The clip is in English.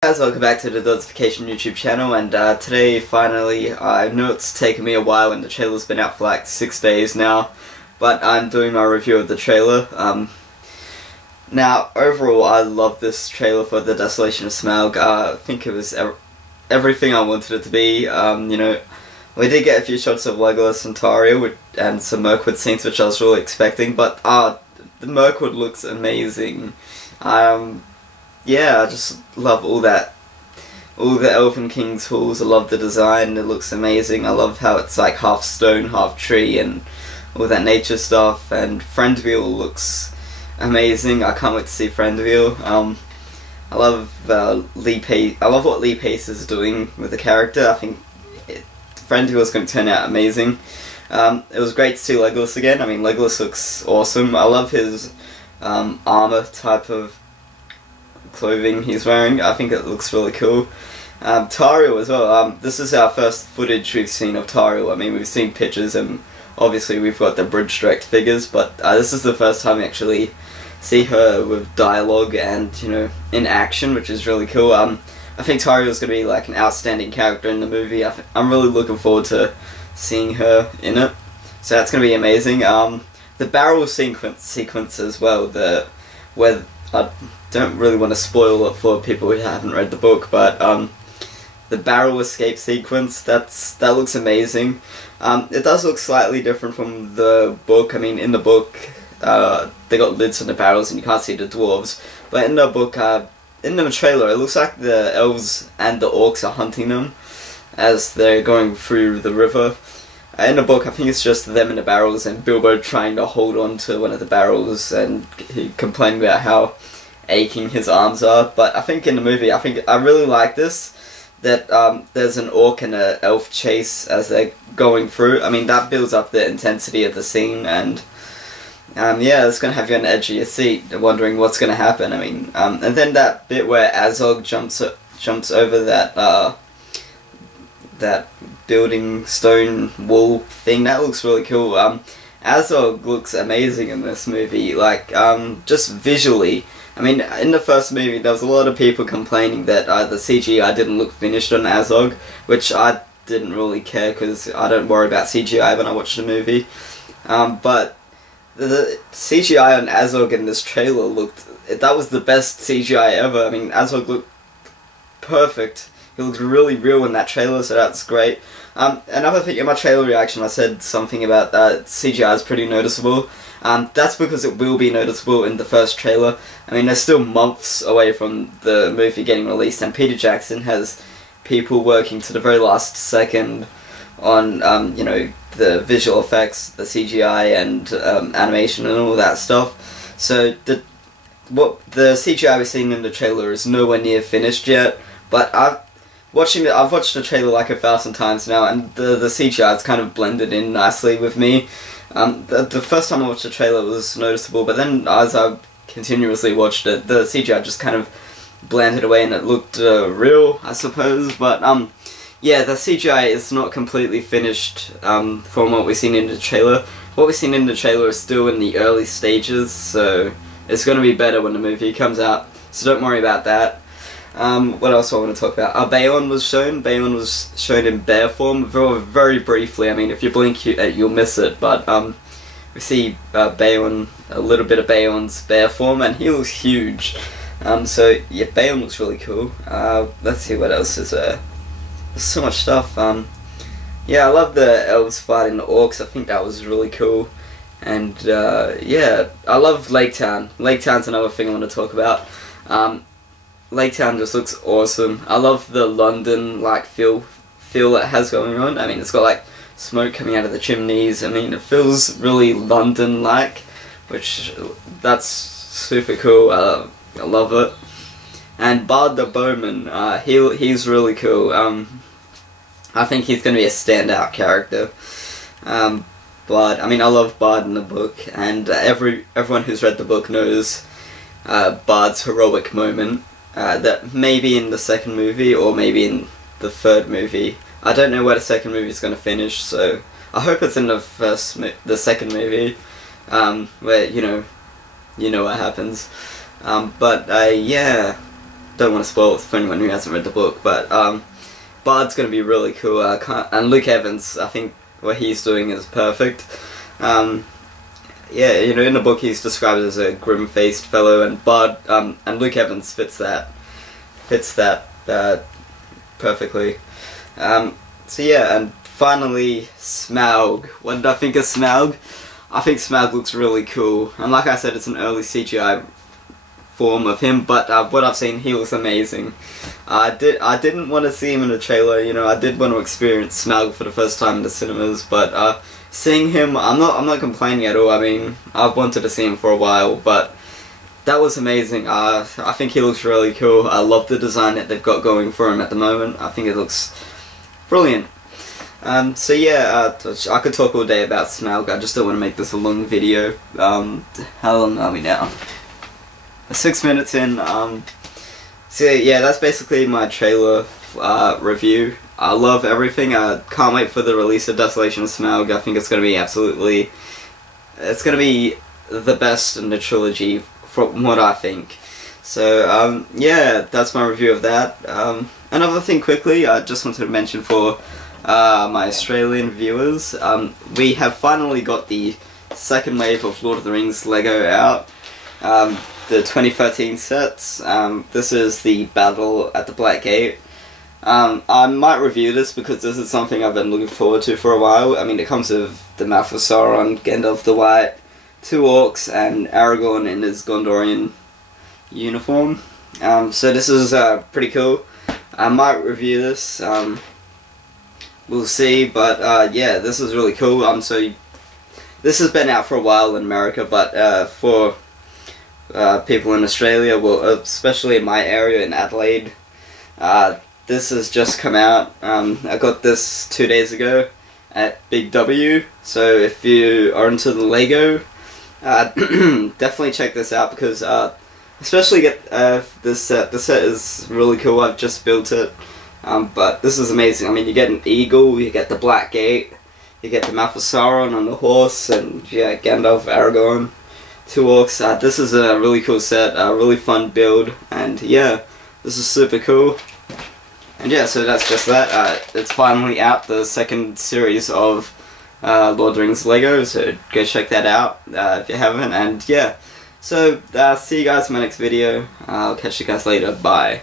Guys, welcome back to the Notification YouTube channel, and today finally, I know it's taken me a while and the trailer's been out for like 6 days now, but I'm doing my review of the trailer. Now, overall, I love this trailer for the Desolation of Smaug. I think it was everything I wanted it to be. We did get a few shots of Legolas and Tario and some Mirkwood scenes, which I was really expecting, but the Mirkwood looks amazing. Yeah, I just love all the Elven King tools. I love the design, it looks amazing. I love how it's like half stone, half tree, and all that nature stuff. And Friendville looks amazing. I can't wait to see Friendville. I love Lee Pace. I love what Lee Pace is doing with the character. I think Friendville is going to turn out amazing. It was great to see Legolas again. I mean, Legolas looks awesome. I love his armor type of clothing he's wearing. I think it looks really cool. Tario as well. This is our first footage we've seen of Tario. I mean, we've seen pictures and obviously we've got the bridge direct figures, but this is the first time we actually see her with dialogue and, you know, in action, which is really cool. I think Tario is going to be like an outstanding character in the movie. I'm really looking forward to seeing her in it, so that's going to be amazing. The barrel sequence as well, where I don't really want to spoil it for people who haven't read the book, but the barrel escape sequence, that looks amazing. It does look slightly different from the book. I mean, in the book, they got lids on the barrels and you can't see the dwarves, but in the book, in the trailer, it looks like the elves and the orcs are hunting them as they're going through the river. In the book, I think it's just them in the barrels and Bilbo trying to hold on to one of the barrels and he complaining about how aching his arms are. But I think in the movie, I really like this, that there's an orc and an elf chase as they're going through. I mean, that builds up the intensity of the scene, and yeah, it's going to have you on the edge of your seat wondering what's going to happen. I mean, and then that bit where Azog jumps over that building stone wall thing, that looks really cool. Azog looks amazing in this movie, like, just visually. I mean, in the first movie there was a lot of people complaining that the CGI didn't look finished on Azog, which I didn't really care because I don't worry about CGI when I watch the movie. But the CGI on Azog in this trailer that was the best CGI ever. I mean, Azog looked perfect. He looked really real in that trailer, so that's great. Another thing, in my trailer reaction I said something about that CGI is pretty noticeable. That's because it will be noticeable in the first trailer. I mean, they're still months away from the movie getting released, and Peter Jackson has people working to the very last second on, you know, the visual effects, the CGI and animation and all that stuff. So what the CGI we're seeing in the trailer is nowhere near finished yet, but I've watched the trailer like 1,000 times now, and the CGI is kind of blended in nicely with me. The first time I watched the trailer was noticeable, but then as I continuously watched it, the CGI just kind of blended away and it looked real, I suppose. But yeah, the CGI is not completely finished from what we've seen in the trailer. What we've seen in the trailer is still in the early stages, so it's going to be better when the movie comes out, so don't worry about that. What else do I want to talk about? Balon was shown. Balon was shown in bear form, very briefly. I mean, if you blink, you'll miss it. But we see Balon, a little bit of Balon's bear form, and he looks huge. So yeah, Balon looks really cool. Let's see what else is there. There's so much stuff. Yeah, I love the elves fighting the orcs. I think that was really cool. And yeah, I love Lake Town. Lake Town's another thing I want to talk about. Lake Town just looks awesome. I love the London like feel it has going on. I mean, it's got like smoke coming out of the chimneys. I mean, it feels really London like, which that's super cool. I love it. And Bard the Bowman, he's really cool. I think he's going to be a standout character. Bard, I mean, I love Bard in the book, and everyone who's read the book knows Bard's heroic moment. That maybe in the second movie or maybe in the third movie. I don't know where the second movie is going to finish, so I hope it's in the second movie, where you know what happens. But yeah, don't want to spoil it for anyone who hasn't read the book, but Bard's going to be really cool, and Luke Evans, I think what he's doing is perfect. Yeah, you know, in the book he's described as a grim-faced fellow, and Bard, and Luke Evans fits that perfectly. So yeah, and finally, Smaug. What did I think of Smaug? I think Smaug looks really cool, and like I said, it's an early CGI form of him, but what I've seen, he looks amazing. I didn't want to see him in a trailer, you know, I did want to experience Smaug for the first time in the cinemas, but seeing him, I'm not complaining at all. I mean, I've wanted to see him for a while, but that was amazing. I think he looks really cool. I love the design that they've got going for him at the moment. I think it looks brilliant. So yeah, I could talk all day about Smaug. I just don't want to make this a long video. How long are we now? 6 minutes in. So yeah, that's basically my trailer review. I love everything. I can't wait for the release of Desolation of Smaug. I think it's going to be it's going to be the best in the trilogy from what I think. So yeah, that's my review of that. Another thing quickly, I just wanted to mention for my Australian viewers, we have finally got the second wave of Lord of the Rings Lego out. The 2013 sets. This is the Battle at the Black Gate. I might review this because this is something I've been looking forward to for a while. I mean, it comes with the Mouth of Sauron, Gandalf the White, 2 orcs, and Aragorn in his Gondorian uniform. So this is pretty cool. I might review this. We'll see, but yeah, this is really cool. So this has been out for a while in America, but for people in Australia, well, especially in my area in Adelaide, this has just come out. I got this 2 days ago at Big W, so if you are into the Lego, definitely check this out, because especially get this set. The set is really cool. I've just built it, but this is amazing. I mean, you get an eagle, you get the Black Gate, you get the Mouth of Sauron on the horse, and yeah, Gandalf, Aragorn, 2 orcs. This is a really cool set, a really fun build, and yeah, this is super cool. And yeah, so that's just that. It's finally out, the second series of Lord of the Rings Lego, so go check that out if you haven't. And yeah, so see you guys in my next video. I'll catch you guys later. Bye.